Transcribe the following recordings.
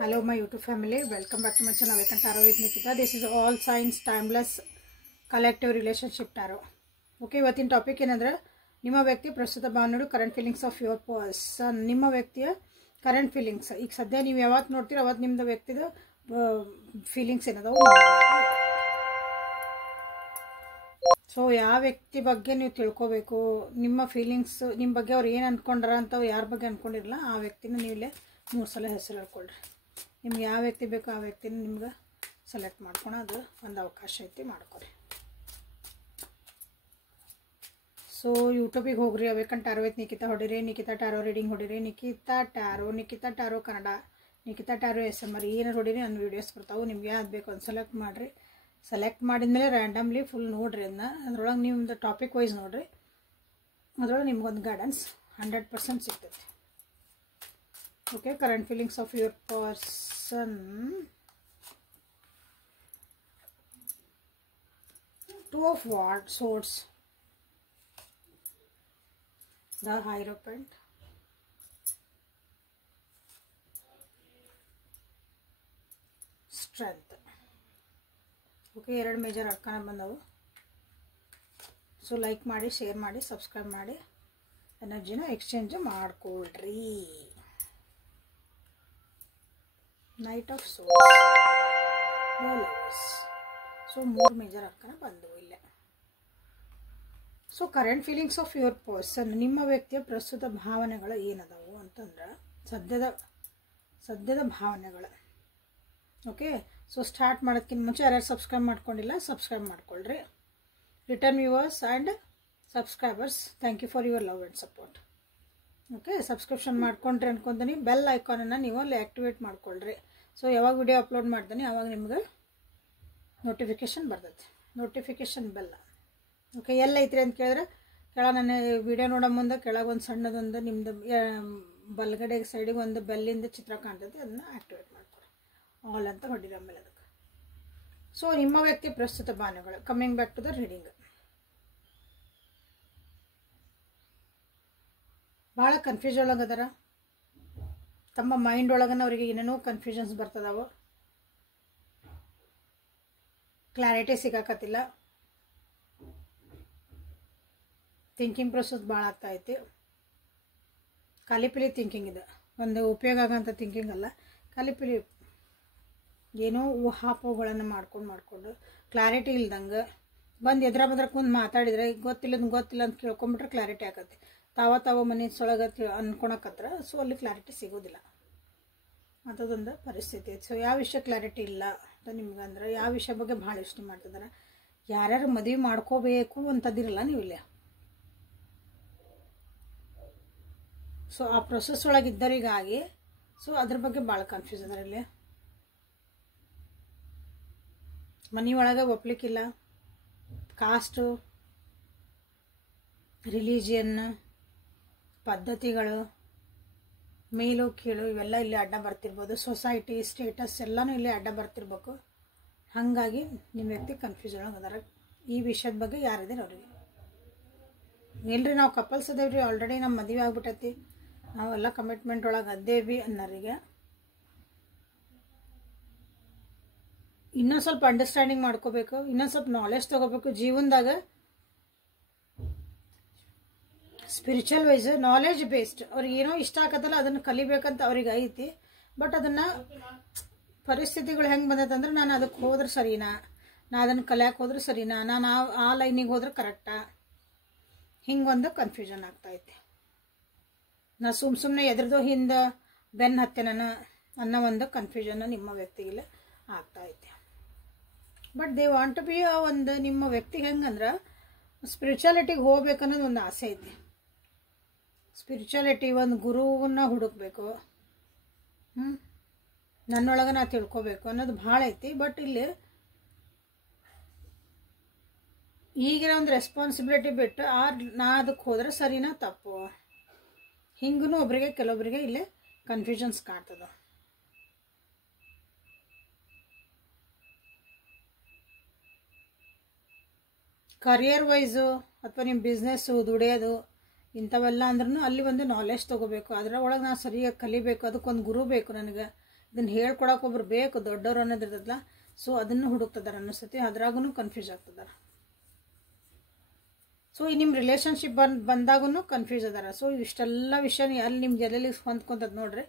Hello my YouTube family, welcome back to my channel Awaken Tarot with Nikita. This is all signs timeless collective relationship tarot. Okay, ಇವತ್ತಿನ topic ಏನಂದ್ರೆ ನಿಮ್ಮ ವ್ಯಕ್ತಿ ಪ್ರಸ್ತುತ ಭಾವನೆಗಳು current feelings of your person. ನಿಮ್ಮ ವ್ಯಕ್ತಿಯ current feelings ಈಗ ಸದ್ಯ ನೀವು ಯಾವತ್ತು ನೋಡ್ತೀರೋ ಅವತ್ತು ನಿಮ್ಮದು ವ್ಯಕ್ತಿದ ಫೀಲಿಂಗ್ಸ್ ಏನದಾವು. ಸೊ ಯಾವ ವ್ಯಕ್ತಿ ಬಗ್ಗೆ ನೀವು ತಿಳ್ಕೋಬೇಕು, ನಿಮ್ಮ ಫೀಲಿಂಗ್ಸ್ ನಿಮ್ಮ ಬಗ್ಗೆ ಅವ್ರು ಏನು ಅಂದ್ಕೊಂಡ್ರ ಅಂತ ಯಾರ ಬಗ್ಗೆ ಅಂದ್ಕೊಂಡಿರಲ್ಲ ಆ ವ್ಯಕ್ತಿನ ನೀವು ಇಲ್ಲೇ 3 ಸಲ ಹೆಸರು ಹೇಳ್ಕೊಳ್ರಿ. ನಿಮ್ಗೆ ಯಾವ ವ್ಯಕ್ತಿ ಬೇಕೋ ಆ ವ್ಯಕ್ತಿನ ನಿಮ್ಗೆ ಸೆಲೆಕ್ಟ್ ಮಾಡ್ಕೊಳೋದು ಒಂದು ಅವಕಾಶ ಐತಿ, ಮಾಡ್ಕೊರಿ. ಸೊ ಯೂಟ್ಯೂಬಿಗೆ ಹೋಗ್ರಿ, ಅವೇಕನ್ ಟಾರೋ ವಿತ್ ನಿಖಿತಾ ಹೊಡಿರಿ, ನಿಖಿತಾ ಟಾರೋ ರೀಡಿಂಗ್ ಹೊಡಿರಿ, Nikhita tarot Kannada, Nikhita tarot SMR ಏನಾರು ಹೊಡಿರಿ, ನನ್ನ ವೀಡಿಯೋಸ್ ಬರ್ತಾವೆ. ನಿಮ್ಗೆ ಯಾವ್ದು ಬೇಕು ಅದು ಸೆಲೆಕ್ಟ್ ಮಾಡಿರಿ. ಸೆಲೆಕ್ಟ್ ಮಾಡಿದ್ಮೇಲೆ ರ್ಯಾಂಡಮ್ಲಿ ಫುಲ್ ನೋಡ್ರಿ, ಅದ್ರೊಳಗೆ ನಿಮ್ದು ಟಾಪಿಕ್ ವೈಸ್ ನೋಡ್ರಿ. ಅದ್ರೊಳಗೆ ನಿಮ್ಗೊಂದು ಗೈಡೆನ್ಸ್ 100% ಸಿಗ್ತೈತಿ. Okay, current feelings of your person. 2 of Swords, the Hierophant, Strength. Okay, 2 major arcana ಬಂದವು. ಸೊ ಲೈಕ್ ಮಾಡಿ, ಶೇರ್ ಮಾಡಿ, ಸಬ್ಸ್ಕ್ರೈಬ್ ಮಾಡಿ, ಎನರ್ಜಿನ ಎಕ್ಸ್ಚೇಂಜ್ ಮಾಡ್ಕೊಳ್ರಿ. Knight of Swords, no lovers. So 3 major ಅರ್ಕನ ಬಂದವು ಇಲ್ಲೇ. So current feelings of your person, ನಿಮ್ಮ ವ್ಯಕ್ತಿಯ ಪ್ರಸ್ತುತ ಭಾವನೆಗಳು ಏನದಾವು ಅಂತಂದ್ರೆ ಸದ್ಯದ ಭಾವನೆಗಳು. ಓಕೆ, ಸೊ ಸ್ಟಾರ್ಟ್ ಮಾಡೋದಕ್ಕಿಂತ ಮುಂಚೆ ಯಾರ್ಯಾರು ಸಬ್ಸ್ಕ್ರೈಬ್ ಮಾಡ್ಕೊಂಡಿಲ್ಲ ಸಬ್ಸ್ಕ್ರೈಬ್ ಮಾಡ್ಕೊಳ್ರಿ. Return viewers and subscribers, thank you for your love and support. Okay, subscription ಮಾಡ್ಕೊಂಡ್ರಿ ಅನ್ಕೊಂತೀನಿ. ಬೆಲ್ ಐಕಾನನ್ನು ನೀವು ಅಲ್ಲಿ ಆ್ಯಕ್ಟಿವೇಟ್ ಮಾಡ್ಕೊಳ್ರಿ. ಸೊ ಯಾವಾಗ ವಿಡಿಯೋ ಅಪ್ಲೋಡ್ ಮಾಡ್ತೀನಿ ಆವಾಗ ನಿಮ್ಗೆ ನೋಟಿಫಿಕೇಷನ್ ಬರ್ತೈತಿ, ನೋಟಿಫಿಕೇಷನ್ ಬೆಲ್ಲ. ಓಕೆ, ಎಲ್ಲ ಐತ್ರಿ ಅಂತ ಕೇಳಿದ್ರೆ ಕೆಳಗೆ ನನ್ನ ವಿಡಿಯೋ ನೋಡೋ ಮುಂದೆ ಕೆಳಗೆ ಒಂದು ಸಣ್ಣದೊಂದು ನಿಮ್ಮದು ಬಲ್ಗಡೆ ಸೈಡಿಗೆ ಒಂದು ಬೆಲ್ಲಿಂದ ಚಿತ್ರ ಕಾಣ್ತೈತಿ, ಅದನ್ನು ಆ್ಯಕ್ಟಿವೇಟ್ ಮಾಡ್ಕೊಡಿ. ಆಲ್ ಅಂತ ಹೊಡಿರಿ ಆಮೇಲೆ ಅದಕ್ಕೆ. ಸೊ ನಿಮ್ಮ ವ್ಯಕ್ತಿ ಪ್ರಸ್ತುತ ಭಾವನೆಗಳು. Coming back to the reading. ಭಾಳ ಕನ್ಫ್ಯೂಸ್ ಒಳಗದಾರ. ತಮ್ಮ ಮೈಂಡ್ ಒಳಗನ ಅವರಿಗೆ ಏನೇನೋ ಕನ್ಫ್ಯೂಷನ್ಸ್ ಬರ್ತದವು, ಕ್ಲಾರಿಟಿ ಸಿಗಾಕತ್ತಿಲ್ಲ. ಥಿಂಕಿಂಗ್ ಪ್ರೊಸೆಸ್ ಭಾಳ ಆಗ್ತಾ ಐತಿ. ಖಾಲಿಪಿಲಿ ಥಿಂಕಿಂಗ್ ಇದೆ, ಒಂದು ಉಪಯೋಗ ಆಗೋಂಥ ಥಿಂಕಿಂಗ್ ಅಲ್ಲ. ಖಾಲಿಪಿಲಿ ಏನೋ ಊಹಾಪೋಹಗಳನ್ನು ಮಾಡ್ಕೊಂಡು ಕ್ಲಾರಿಟಿ ಇಲ್ದಂಗೆ ಬಂದು ಎದ್ರ ಬದ್ರ ಕುಂದು ಮಾತಾಡಿದ್ರೆ ಗೊತ್ತಿಲ್ಲ ಅಂತ ಕೇಳ್ಕೊಂಬಿಟ್ರೆ ಕ್ಲಾರಿಟಿ ಆಗತ್ತೆ. ತಾವ ಮನಸ್ಸೊಳಗೆ ಅನ್ಕೊಳಕತ್ರ, ಸೊ ಅಲ್ಲಿ ಕ್ಲಾರಿಟಿ ಸಿಗೋದಿಲ್ಲ. ಅಂಥದ್ದೊಂದು ಪರಿಸ್ಥಿತಿ ಐತಿ. ಸೊ ಯಾವ ವಿಷಯ ಕ್ಲಾರಿಟಿ ಇಲ್ಲ ಅಂತ ನಿಮ್ಗೆ ಅಂದ್ರೆ ಯಾವ ವಿಷಯ ಬಗ್ಗೆ ಭಾಳ ಯೋಚನೆ ಮಾಡ್ತಿದ್ದಾರೆ. ಯಾರ್ಯಾರು ಮದುವೆ ಮಾಡ್ಕೋಬೇಕು ಅಂತದಿರಲ್ಲ ನೀವು ಇಲ್ಲಿ. ಸೊ ಆ ಪ್ರೊಸೆಸ್ ಒಳಗೆ ಇದ್ದರಿಗಾಗಿ ಸೊ ಅದ್ರ ಬಗ್ಗೆ ಭಾಳ ಕನ್ಫ್ಯೂಸ್ ಅದಾರ ಇಲ್ಲಿ. ಮನೆ ಒಳಗೆ ಒಪ್ಲಿಕ್ಕಿಲ್ಲ. ಕಾಸ್ಟು, ರಿಲಿಜಿಯನ್, ಪದ್ಧತಿಗಳು, ಮೇಲು ಕೀಳು ಇವೆಲ್ಲ ಇಲ್ಲಿ ಅಡ್ಡ ಬರ್ತಿರ್ಬೋದು. ಸೊಸೈಟಿ, ಸ್ಟೇಟಸ್ ಎಲ್ಲನೂ ಇಲ್ಲಿ ಅಡ್ಡ ಬರ್ತಿರ್ಬೇಕು. ಹಾಗಾಗಿ ನಿಮ್ಮ ವ್ಯಕ್ತಿ ಕನ್ಫ್ಯೂಸ್ ಒಳಗೆ ಅದಾರ. ಈ ವಿಷಯದ ಬಗ್ಗೆ ಯಾರಿದ್ದೀರ ಅವ್ರಿಗೆ ಇಲ್ರಿ, ನಾವು ಕಪಲ್ಸ್ ಅದೇವ್ರಿ, ಆಲ್ರೆಡಿ ನಮ್ಮ ಮದುವೆ ಆಗ್ಬಿಟ್ಟೈತಿ, ನಾವೆಲ್ಲ ಕಮಿಟ್ಮೆಂಟ್ ಒಳಗೆ ಅದೇವಿ ಅನ್ನೋರಿಗೆ ಇನ್ನೊಂದು ಸ್ವಲ್ಪ ಅಂಡರ್ಸ್ಟ್ಯಾಂಡಿಂಗ್ ಮಾಡ್ಕೋಬೇಕು, ಇನ್ನೊಂದು ಸ್ವಲ್ಪ ನಾಲೆಜ್ ತೊಗೋಬೇಕು ಜೀವನದಾಗ. ಸ್ಪಿರಿಚುವಲ್ ವೈಸ್ ನಾಲೆಜ್ ಬೇಸ್ಡ್ ಅವ್ರಿಗೆ ಏನೋ ಇಷ್ಟ ಆಗತ್ತಲ್ಲ ಅದನ್ನು ಕಲಿಬೇಕಂತ ಅವ್ರಿಗೆ ಐತಿ. ಬಟ್ ಅದನ್ನು ಪರಿಸ್ಥಿತಿಗಳು ಹೆಂಗೆ ಬಂದೈತಂದ್ರೆ ನಾನು ಅದಕ್ಕೆ ಹೋದ್ರೆ ಸರಿನಾ, ನಾ ಅದನ್ನು ಕಲಿಯಕ್ಕೆ ಹೋದ್ರೆ ಸರಿನಾ, ನಾನು ಆ ಲೈನಿಗೆ ಹೋದ್ರೆ ಕರೆಕ್ಟಾ, ಹಿಂಗೊಂದು ಕನ್ಫ್ಯೂಷನ್ ಆಗ್ತಾೈತಿ. ನಾ ಸುಮ್ಮನೆ ಎದ್ರದೋ ಹಿಂದೆ ಬೆನ್ನು ಹತ್ತೆ ನಾನು ಅನ್ನೋ ಒಂದು ಕನ್ಫ್ಯೂಷನ್ ನಿಮ್ಮ ವ್ಯಕ್ತಿಗೆಲ್ಲ ಆಗ್ತಾೈತಿ. But they want to be ಒಂದು ನಿಮ್ಮ ವ್ಯಕ್ತಿ ಹೆಂಗಂದ್ರೆ ಸ್ಪಿರಿಚುಯಾಲಿಟಿಗೆ ಹೋಗ್ಬೇಕನ್ನೋದು ಒಂದು ಆಸೆ ಐತಿ. ಸ್ಪಿರಿಚುಯಾಲಿಟಿ ಒಂದು ಗುರುವನ್ನ ಹುಡುಕ್ಬೇಕು, ನನ್ನೊಳಗೆ ನಾ ತಿಳ್ಕೊಬೇಕು ಅನ್ನೋದು ಭಾಳ ಐತಿ. ಬಟ್ ಇಲ್ಲಿ ಈಗಿನ ಒಂದು ರೆಸ್ಪಾನ್ಸಿಬಿಲಿಟಿ ಬಿಟ್ಟು ನಾ ಅದಕ್ಕೆ ಹೋದ್ರೆ ಸರಿನಾ ತಪ್ಪು, ಹಿಂಗೂ ಒಬ್ರಿಗೆ ಕೆಲವೊಬ್ಬರಿಗೆ ಇಲ್ಲಿ ಕನ್ಫ್ಯೂಷನ್ಸ್ ಕಾಣ್ತದ. ಕರಿಯರ್ ವೈಸು ಅಥವಾ ನಿಮ್ಮ ಬಿಸ್ನೆಸ್ಸು, ದುಡಿಯೋದು ಇಂಥವೆಲ್ಲ ಅಂದ್ರೂ ಅಲ್ಲಿ ಒಂದು ನಾಲೆಜ್ ತೊಗೋಬೇಕು. ಅದರ ಒಳಗೆ ನಾನು ಸರಿಯಾಗಿ ಕಲಿಬೇಕು, ಅದಕ್ಕೊಂದು ಗುರು ಬೇಕು ನನಗೆ. ಇದನ್ನು ಹೇಳ್ಕೊಡಕ್ಕೆ ಒಬ್ರು ಬೇಕು ದೊಡ್ಡವ್ರು ಅನ್ನೋದಿರ್ತದಲ್ಲ. ಸೊ ಅದನ್ನು ಹುಡುಕ್ತದಾರ ಅನ್ನಿಸ್ತೈತಿ, ಅದ್ರಾಗೂ ಕನ್ಫ್ಯೂಸ್ ಆಗ್ತದಾರ. ಸೊ ಈ ನಿಮ್ಮ ರಿಲೇಷನ್ಶಿಪ್ ಬಂದಾಗೂ ಕನ್ಫ್ಯೂಸ್ ಅದಾರ. ಸೊ ಇಷ್ಟೆಲ್ಲ ವಿಷಯ ಅಲ್ಲಿ ನಿಮ್ಗೆ ಎಲ್ಲೆಲ್ಲಿ ಹೊಂದ್ಕೊಂತದ ನೋಡ್ರಿ,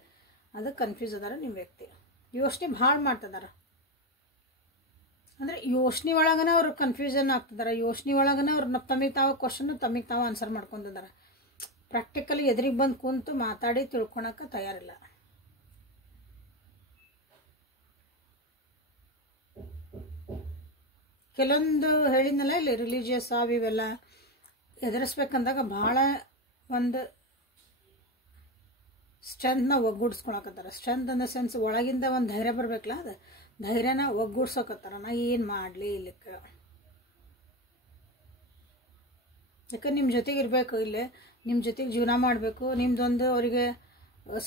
ಅದು ಕನ್ಫ್ಯೂಸ್ ಅದಾರ ನಿಮ್ಮ ವ್ಯಕ್ತಿ. ಯೋಚನೆ ಭಾಳ ಮಾಡ್ತದಾರ, ಅಂದರೆ ಯೋಚನೆ ಒಳಗನ ಅವ್ರು ಕನ್ಫ್ಯೂಷನ್ ಆಗ್ತದಾರ. ಯೋಚನೆ ಒಳಗನ ಅವ್ರು ತಮಗೆ ತಾವು ಕ್ವಶನ್ ತಮಗೆ ತಾವು ಆನ್ಸರ್ ಮಾಡ್ಕೊಂಡಿದಾರ. ಪ್ರಾಕ್ಟಿಕಲಿ ಎದುರಿಗೆ ಬಂದು ಕುಂತು ಮಾತಾಡಿ ತಿಳ್ಕೊಳಕ್ಕೆ ತಯಾರಿಲ್ಲ. ಕೆಲವೊಂದು ಹೇಳಿದ್ನಲ್ಲ ಇಲ್ಲಿ ರಿಲಿಜಿಯಸ್ ಇವೆಲ್ಲ ಎದುರಿಸ್ಬೇಕಂದಾಗ ಭಾಳ ಒಂದು ಸ್ಟ್ರೆಂತ್ನ ಒಗ್ಗೂಡಿಸ್ಕೊಳಕತ್ತಾರ. ಸ್ಟ್ರೆಂತ್ ಇನ್ ದ ಸೆನ್ಸ್ ಒಳಗಿಂದ ಒಂದು ಧೈರ್ಯ ಬರಬೇಕಲ್ಲ, ಅದು ಧೈರ್ಯನ ಒಗ್ಗೂಡ್ಸೋಕತ್ತಾರ. ನಾ ಏನು ಮಾಡಲಿ ಇಲ್ಲಿಕ್ಕೆ, ಯಾಕೆ ನಿಮ್ಮ ಜೊತೆಗೆ ಇರಬೇಕು, ಇಲ್ಲೇ ನಿಮ್ಮ ಜೊತೆಗೆ ಜೀವನ ಮಾಡಬೇಕು, ನಿಮ್ದೊಂದು ಅವರಿಗೆ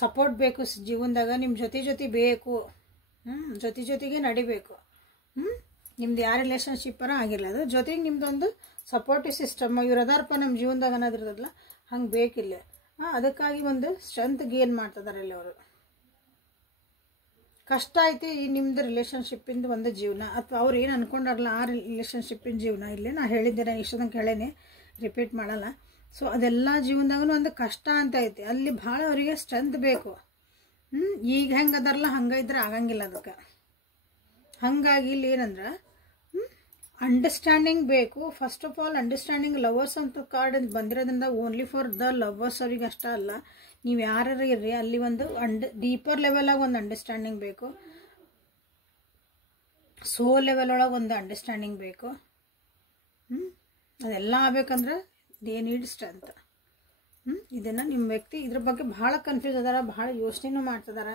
ಸಪೋರ್ಟ್ ಬೇಕು ಜೀವನದಾಗ, ನಿಮ್ಮ ಜೊತೆ ಬೇಕು, ಜೊತೆಗೆ ನಡಿಬೇಕು. ನಿಮ್ದು ಯಾವ ರಿಲೇಷನ್ಶಿಪ್ಪರ ಆಗಿರಲ್ಲ, ಅದು ಜೊತೆಗೆ ನಿಮ್ದೊಂದು ಸಪೋರ್ಟಿವ್ ಸಿಸ್ಟಮ್ ಇರೋದಾರಪ್ಪ ನಮ್ಮ ಜೀವನದಾಗ ಅನ್ನೋದಿರೋದಲ್ಲ, ಹಂಗೆ ಬೇಕಿಲ್ಲ. ಅದಕ್ಕಾಗಿ ಒಂದು ಸ್ಟ್ರೆಂತ್ ಗೇನ್ ಮಾಡ್ತಿದ್ದಾರೆ ಇಲ್ಲಿ ಅವರು. ಕಷ್ಟ ಐತಿ ಈ ನಿಮ್ಮದು ರಿಲೇಷನ್ಶಿಪ್ಪಿಂದ ಒಂದು ಜೀವನ, ಅಥವಾ ಅವ್ರು ಏನು ಅಂದ್ಕೊಂಡಾರಲ್ಲ ಆ ರಿಲೇಷನ್ಶಿಪ್ಪಿನ ಜೀವನ. ಇಲ್ಲೇ ನಾ ಹೇಳಿದ್ದೇನೆ ಇಷ್ಟೊಂದು ಹೇಳೇನೆ, ರಿಪೀಟ್ ಮಾಡಲ್ಲ. ಸೊ ಅದೆಲ್ಲ ಜೀವನದಾಗೂ ಒಂದು ಕಷ್ಟ ಅಂತ ಐತಿ, ಅಲ್ಲಿ ಭಾಳ ಅವರಿಗೆ ಸ್ಟ್ರೆಂತ್ ಬೇಕು. ಈಗ ಹೆಂಗೆ ಅದಾರಲ್ಲ ಹಂಗೆ ಇದ್ರೆ ಆಗಂಗಿಲ್ಲ ಅದಕ್ಕೆ. ಹಾಗಾಗಿ ಇಲ್ಲಿ ಏನಂದ್ರೆ ಅಂಡರ್ಸ್ಟ್ಯಾಂಡಿಂಗ್ ಬೇಕು. First of all understanding. Lovers ಅಂತ ಕಾರ್ಡ್ ಬಂದಿರೋದ್ರಿಂದ ಓನ್ಲಿ ಫಾರ್ ದ ಲವರ್ಸ್ ಅವ್ರಿಗೆ ಅಷ್ಟೇ ಅಲ್ಲ, ನೀವು ಯಾರು ಇರ್ರಿ ಅಲ್ಲಿ ಒಂದು ಡೀಪರ್ ಲೆವೆಲಾಗಿ ಒಂದು ಅಂಡರ್ಸ್ಟ್ಯಾಂಡಿಂಗ್ ಬೇಕು. ಸೋಲ್ ಲೆವೆಲ್ ಒಳಗೆ ಒಂದು ಅಂಡರ್ಸ್ಟ್ಯಾಂಡಿಂಗ್ ಬೇಕು. ಅದೆಲ್ಲ ಆಗ್ಬೇಕಂದ್ರೆ ದೇ ನೀಡ್ ಸ್ಟ್ರೆಂತ್. ಇದನ್ನು ನಿಮ್ಮ ವ್ಯಕ್ತಿ ಇದ್ರ ಬಗ್ಗೆ ಭಾಳ ಕನ್ಫ್ಯೂಸ್ ಅದಾರ, ಭಾಳ ಯೋಚನೆನೂ ಮಾಡ್ತಿದಾರ.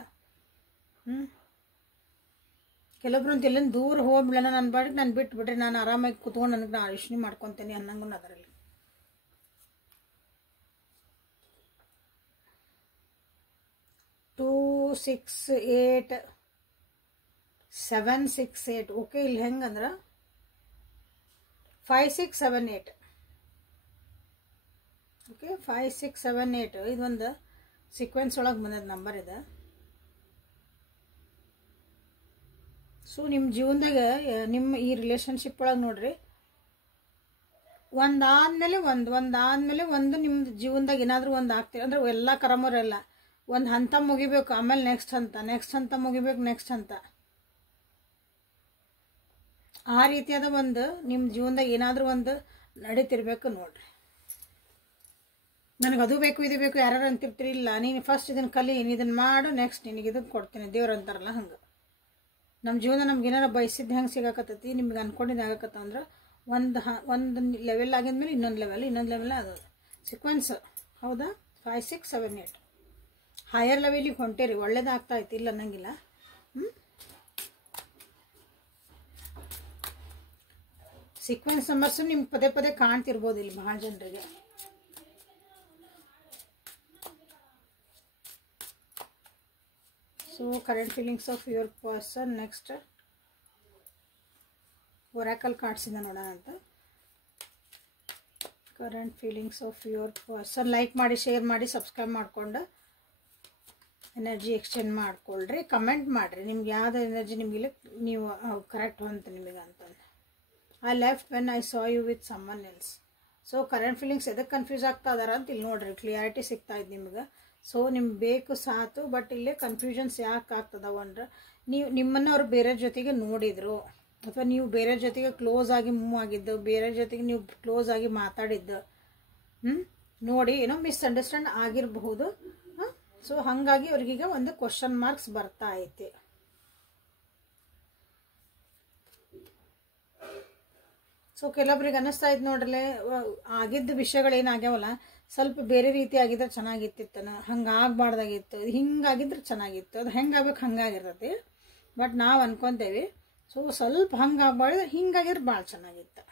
ಕೆಲವೊಬ್ರು ಅಂತ ಎಲ್ಲೇನು ದೂರ ಹೋಗ್ಬಿಡೋಣ, ನನ್ನ ಬಾಡಿಗೆ ನಾನು ಬಿಟ್ಬಿಟ್ರೆ ನಾನು ಆರಾಮಾಗಿ ಕೂತ್ಕೊಂಡು ನನಗೆ ನಾನು ಯೋಚನೆ ಮಾಡ್ಕೊತೀನಿ ಅನ್ನಂಗೂ ಅದರಲ್ಲಿ. 2 6 8 7 6 8. ಓಕೆ, ಇಲ್ಲಿ ಹೆಂಗಂದ್ರೆ 5 6 7 8. ಓಕೆ, 5 6 7 8 ಇದೊಂದು ಸೀಕ್ವೆನ್ಸ್ ಒಳಗೆ ಬಂದದ ನಂಬರ್ ಇದೆ. ಸೊ ನಿಮ್ಮ ಜೀವನದಾಗ ನಿಮ್ಮ ಈ ರಿಲೇಷನ್ಶಿಪ್ ಒಳಗೆ ನೋಡ್ರಿ, ಒಂದಾದ್ಮೇಲೆ ಒಂದು ನಿಮ್ದು ಜೀವನದಾಗ ಏನಾದರೂ ಒಂದು ಆಗ್ತೀವಿ ಅಂದ್ರೆ ಎಲ್ಲ ಕರಮರೆಲ್ಲ ಒಂದು ಹಂತ ಮುಗಿಬೇಕು, ಆಮೇಲೆ ನೆಕ್ಸ್ಟ್ ಹಂತ ಮುಗಿಬೇಕು, ನೆಕ್ಸ್ಟ್ ಹಂತ. ಆ ರೀತಿಯಾದ ಒಂದು ನಿಮ್ಮ ಜೀವನದಾಗ ಏನಾದರೂ ಒಂದು ನಡೀತಿರ್ಬೇಕು ನೋಡ್ರಿ. ನನಗೆ ಅದು ಬೇಕು ಇದು ಬೇಕು ಯಾರು ಅಂತಿರ್ತೀರಿ, ಇಲ್ಲ ನೀನು ಫಸ್ಟ್ ಇದನ್ನು ಕಲಿ, ಇದನ್ನು ಮಾಡು, ನೆಕ್ಸ್ಟ್ ನಿನಗೆ ಇದನ್ನು ಕೊಡ್ತೀನಿ ದೇವ್ರು ಅಂತಾರಲ್ಲ ಹಂಗೆ. ನಮ್ಮ ಜೀವನ ನಮ್ಗೆ ಏನಾರ ಬಯಸಿದ್ದು ಹೆಂಗೆ ಸಿಗಾಕತ್ತೈತಿ, ನಿಮ್ಗೆ ಅನ್ಕೊಂಡಿದ್ದು ಆಗಕತ್ತ ಅಂದ್ರೆ ಒಂದು ಲೆವೆಲ್ ಆಗಿದ್ಮೇಲೆ ಇನ್ನೊಂದು ಲೆವೆಲ್ ಅದು ಸೀಕ್ವೆನ್ಸ್. ಹೌದಾ? 5 6 7 8 ಹೈಯರ್ ಲೆವೆಲಿಗೆ ಹೊಂಟೇರಿ, ಒಳ್ಳೇದಾಗ್ತಾ ಐತಿ, ಇಲ್ಲ ಅನ್ನಂಗಿಲ್ಲ. ಸೀಕ್ವೆನ್ಸ್ ನಂಬರ್ಸು ನಿಮ್ಗೆ ಪದೇ ಪದೇ ಕಾಣ್ತಿರ್ಬೋದು ಇಲ್ಲಿ ಭಾಳ ಜನರಿಗೆ. So current feelings of your person. Next Oracle cards ಇಂದ ನೋಡೋಣ ಅಂತ. Current feelings of your person. Like ಮಾಡಿ, ಶೇರ್ ಮಾಡಿ, ಸಬ್ಸ್ಕ್ರೈಬ್ ಮಾಡಿಕೊಂಡು ಎನರ್ಜಿ ಎಕ್ಸ್ಚೇಂಜ್ ಮಾಡ್ಕೊಳ್ರಿ. ಕಮೆಂಟ್ ಮಾಡಿರಿ ನಿಮ್ಗೆ ಯಾವ್ದು ಎನರ್ಜಿ ನಿಮಗಿಲ್ಲ, ನೀವು ಕರೆಕ್ಟ್ ಅಂತ ನಿಮಗೆ ಅಂತಂದು. I left when I saw you with someone else. So current feelings ಎದಕ್ಕೆ ಕನ್ಫ್ಯೂಸ್ ಆಗ್ತಾ ಇದಾರ ಅಂತ ಇಲ್ಲಿ ನೋಡ್ರಿ, ಕ್ಲಿಯಾರಿಟಿ ಸಿಗ್ತಾ ಇದೆ ನಿಮ್ಗೆ. ಸೊ ನಿಮ್ಗೆ ಬೇಕು ಸಾತು, ಬಟ್ ಇಲ್ಲೇ ಕನ್ಫ್ಯೂಷನ್ಸ್ ಯಾಕೆ ಆಗ್ತದವ ಅಂದ್ರೆ ನಿಮ್ಮನ್ನು ಅವ್ರು ಬೇರೆ ಜೊತೆಗೆ ನೋಡಿದ್ರು, ಅಥವಾ ನೀವು ಬೇರೆ ಜೊತೆಗೆ ಕ್ಲೋಸ್ ಆಗಿ ಮೂವ್ ಆಗಿದ್ದು, ಬೇರೆ ಜೊತೆಗೆ ನೀವು ಕ್ಲೋಸ್ ಆಗಿ ಮಾತಾಡಿದ್ದು ನೋಡಿ ಏನೋ ಮಿಸ್ಅಂಡರ್ಸ್ಟ್ಯಾಂಡ್ ಆಗಿರಬಹುದು. ಸೊ ಹಾಗಾಗಿ ಅವ್ರಿಗೀಗ ಒಂದು ಕ್ವಶನ್ ಮಾರ್ಕ್ಸ್ ಬರ್ತಾ ಐತಿ. ಸೊ ಕೆಲವೊಬ್ರಿಗೆ ಅನ್ನಿಸ್ತಾ ಇತ್ತು ನೋಡ್ರಲ್ಲೇ, ಆಗಿದ್ದ ವಿಷಯಗಳೇನಾಗ್ಯಾವಲ್ಲ ಸ್ವಲ್ಪ ಬೇರೆ ರೀತಿ ಆಗಿದ್ರೆ ಚೆನ್ನಾಗಿತ್ತಿತ್ತನ, ಹಂಗೆ ಆಗಬಾರ್ದಾಗಿತ್ತು, ಹಿಂಗಾಗಿದ್ರೆ ಚೆನ್ನಾಗಿತ್ತು, ಅದು ಹೆಂಗಾಗ್ಬೇಕು ಹಂಗಾಗಿರ್ತೈತಿ. ಬಟ್ ನಾವು ಅನ್ಕೊತೇವೆ ಸೊ ಸ್ವಲ್ಪ ಹಂಗೆ ಆಗ್ಬಾರ್ದು, ಹಿಂಗಾಗಿದ್ರೆ ಭಾಳ ಚೆನ್ನಾಗಿತ್ತು.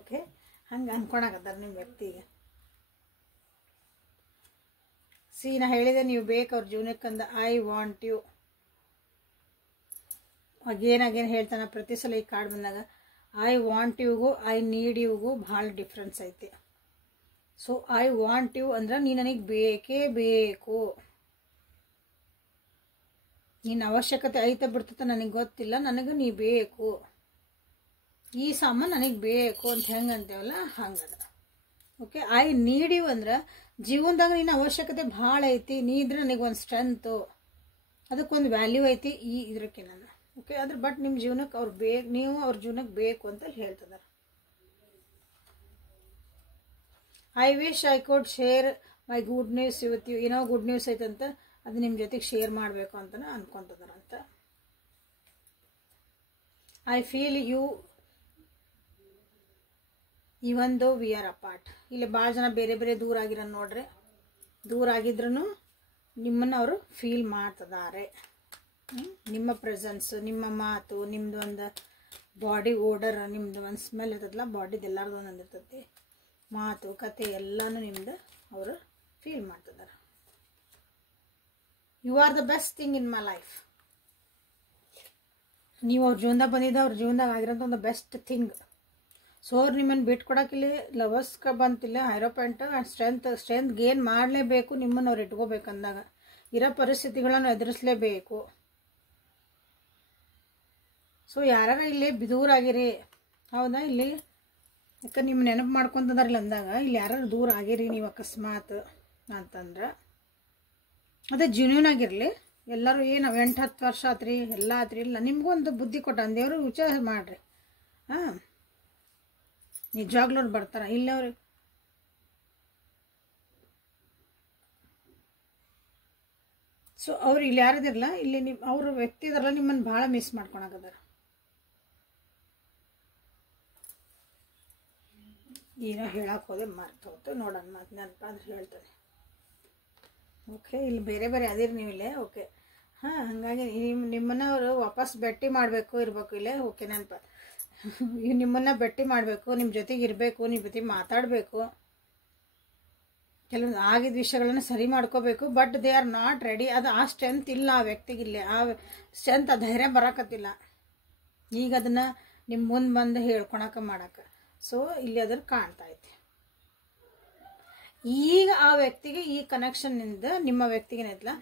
ಓಕೆ, ಹಂಗೆ ಅನ್ಕೊಳಕತ್ತಾರ ನಿಮ್ಮ ವ್ಯಕ್ತಿಗೆ. ನಾ ಹೇಳಿದೆ ನೀವು ಬೇಕು ಅವ್ರ ಜೀವನಕ್ಕಂದ. I want you. ಅಗೇನ್ ಹೇಳ್ತಾನೆ ಪ್ರತಿ ಸಲ ಈ ಕಾರ್ಡ್ ಬಂದಾಗ. ಐ ವಾಂಟ್ ಯುಗೂ ಐ ನೀಡ್ ಯುಗೂ ಭಾಳ ಡಿಫ್ರೆನ್ಸ್ ಐತಿ. ಸೊ ಐ ವಾಂಟ್ ಯು ಅಂದ್ರೆ ನೀ ನನಗೆ ಬೇಕೇ ಬೇಕು, ನಿನ್ನ ಅವಶ್ಯಕತೆ ಐತೆ ಬಿಡ್ತೈತೆ ನನಗೆ ಗೊತ್ತಿಲ್ಲ, ನನಗೆ ನೀ ಬೇಕು, ಈ ಸಾಮಾನು ನನಗೆ ಬೇಕು ಅಂತ ಹೆಂಗೆ ಅಂತೇವಲ್ಲ ಹಂಗದ. ಓಕೆ, ಐ ನೀಡ್ ಯು ಅಂದ್ರೆ ಜೀವನದಾಗ ನಿನ್ನ ಅವಶ್ಯಕತೆ ಭಾಳ ಐತಿ, ನೀ ಇದ್ರೆ ನನಗೆ ಒಂದು ಸ್ಟ್ರೆಂತು, ಅದಕ್ಕೊಂದು ವ್ಯಾಲ್ಯೂ ಐತಿ ಇದಕ್ಕೆ ನಾನು. ಓಕೆ, ಅದ್ರ ಬಟ್ ನಿಮ್ಮ ಜೀವನಕ್ಕೆ ಅವ್ರು ಬೇಕು, ನೀವು ಅವ್ರ ಜೀವನಕ್ಕೆ ಬೇಕು ಅಂತ ಹೇಳ್ತಿದ್ದಾರೆ. I wish I could share my good news with you. ಏನೋ ಗುಡ್ ನ್ಯೂಸ್ ಐತಂತ ಅದು ನಿಮ್ಮ ಜೊತೆಗೆ ಶೇರ್ ಮಾಡಬೇಕು ಅಂತ ಅನ್ಕೊಂತಿದಾರಂತ. I feel you even though we R apart. ಇಲ್ಲಿ ಭಾಳ ಜನ ಬೇರೆ ಬೇರೆ ದೂರ ಆಗಿರೋ ನೋಡ್ರಿ, ದೂರ ಆಗಿದ್ರೂ ನಿಮ್ಮನ್ನು ಅವರು ಫೀಲ್ ಮಾಡ್ತಿದ್ದಾರೆ. ನಿಮ್ಮ ಪ್ರೆಸೆನ್ಸ್, ನಿಮ್ಮ ಮಾತು, ನಿಮ್ಮದು ಒಂದು ಬಾಡಿ ಓಡರ್, ನಿಮ್ಮದು ಒಂದು ಸ್ಮೆಲ್ ಇರ್ತದಲ್ಲ, ಬಾಡಿದು ಎಲ್ಲರದು ಒಂದೊಂದು ಇರ್ತೈತಿ, ಮಾತು ಕತೆ ಎಲ್ಲನೂ ನಿಮ್ದು ಅವರು ಫೀಲ್ ಮಾಡ್ತಿದ್ದಾರೆ. You are the best thing in my life. ನೀವು ಅವ್ರ ಜೀವನದಾಗ ಬಂದಿದ್ದ, ಅವ್ರ ಜೀವನದಾಗ ಆಗಿರೋಂಥ ಒಂದು ಬೆಸ್ಟ್ ಥಿಂಗ್. ಸೊ ಅವ್ರು ನಿಮ್ಮನ್ನು ಬಿಟ್ಕೊಡೋಕ್ಕಿಲ್ಲ, ಲವರ್ಸ್ಗೆ ಬಂತಿಲ್ಲ, ಹೈರೋಪೆಂಟ್ ಸ್ಟ್ರೆಂತ್ ಗೇನ್ ಮಾಡಲೇಬೇಕು, ನಿಮ್ಮನ್ನು ಅವ್ರು ಇಟ್ಕೋಬೇಕಂದಾಗ ಇರೋ ಪರಿಸ್ಥಿತಿಗಳನ್ನು ಎದುರಿಸಲೇಬೇಕು. ಸೊ ಯಾರು ಇಲ್ಲಿ ದೂರ ಆಗಿರಿ, ಹೌದಾ, ಇಲ್ಲಿ ಯಾಕೆ ನಿಮ್ಮ ನೆನಪು ಮಾಡ್ಕೊತದಾರಿಲ್ಲ ಅಂದಾಗ ಇಲ್ಲಿ ಯಾರು ದೂರ ಆಗಿರಿ ನೀವು ಅಕಸ್ಮಾತ್ ಅಂತಂದ್ರೆ ಅದೇ ಜೆನ್ಯೂನ್ ಆಗಿರಲಿ. ಎಲ್ಲರೂ ಏನು 8-10 ವರ್ಷ ಆತ್ರಿ ಎಲ್ಲ ಆತ್ರಿ, ಇಲ್ಲ ನಿಮ್ಗೊಂದು ಬುದ್ಧಿ ಕೊಟ್ಟ ದೇವರು ವಿಚಾರ ಮಾಡಿರಿ. ಹಾಂ, ನಿಜವಾಗ್ಲೂ ಅವ್ರು ಬರ್ತಾರೆ ಇಲ್ಲ ಅವ್ರಿಗೆ. ಸೊ ಅವ್ರು ಇಲ್ಲಿ ಯಾರದಿರಲ್ಲ, ಇಲ್ಲಿ ಅವ್ರ ವ್ಯಕ್ತಿ ಇದಾರಲ್ಲ ನಿಮ್ಮನ್ನು ಭಾಳ ಮಿಸ್ ಮಾಡ್ಕೊಳಕದಾರ. ಏನೋ ಹೇಳಕ್ಕೆ ಹೋದೆ ಮರ್ತು ಹೋಯ್ತು, ನೋಡೋಣ ಮತ್ತೆ ನೆನಪಾದ್ರೆ ಹೇಳ್ತೇನೆ. ಓಕೆ, ಇಲ್ಲಿ ಬೇರೆ ಬೇರೆ ಅದಿರಿ ನೀವು ಇಲ್ಲೇ. ಓಕೆ, ಹಾಂ, ಹಾಗಾಗಿ ನಿಮ್ಮನ್ನು ಅವರು ವಾಪಸ್ ಭೇಟಿ ಮಾಡಬೇಕು ಇರಬೇಕು ಇಲ್ಲೇ. ಓಕೆ, ನೆನಪ ನಿಮ್ಮನ್ನು ಭೇಟಿ ಮಾಡಬೇಕು, ನಿಮ್ಮ ಜೊತೆಗೆ ಇರಬೇಕು, ನಿಮ್ಮ ಜೊತೆ ಮಾತಾಡಬೇಕು, ಕೆಲವೊಂದು ಆಗಿದ್ದ ವಿಷಯಗಳನ್ನು ಸರಿ ಮಾಡ್ಕೋಬೇಕು. But they are not ready. ಅದು ಆ ಸ್ಟ್ರೆಂತ್ ಇಲ್ಲ ಆ ವ್ಯಕ್ತಿಗಿಲ್ಲೇ, ಆ ಸ್ಟ್ರೆಂತ್, ಆ ಧೈರ್ಯ ಬರೋಕತ್ತಿಲ್ಲ ಈಗ ಅದನ್ನು ನಿಮ್ಮ ಮುಂದೆ ಬಂದು ಹೇಳ್ಕೊಳಕ್ಕೆ ಮಾಡೋಕ್ಕೆ. ಸೊ ಇಲ್ಲಿ ಅದ್ರ ಕಾಣ್ತಾ ಐತಿ. ಈಗ ಆ ವ್ಯಕ್ತಿಗೆ ಈ ಕನೆಕ್ಷನ್ನಿಂದ ನಿಮ್ಮ ವ್ಯಕ್ತಿಗೇನೈತಲ್ಲ,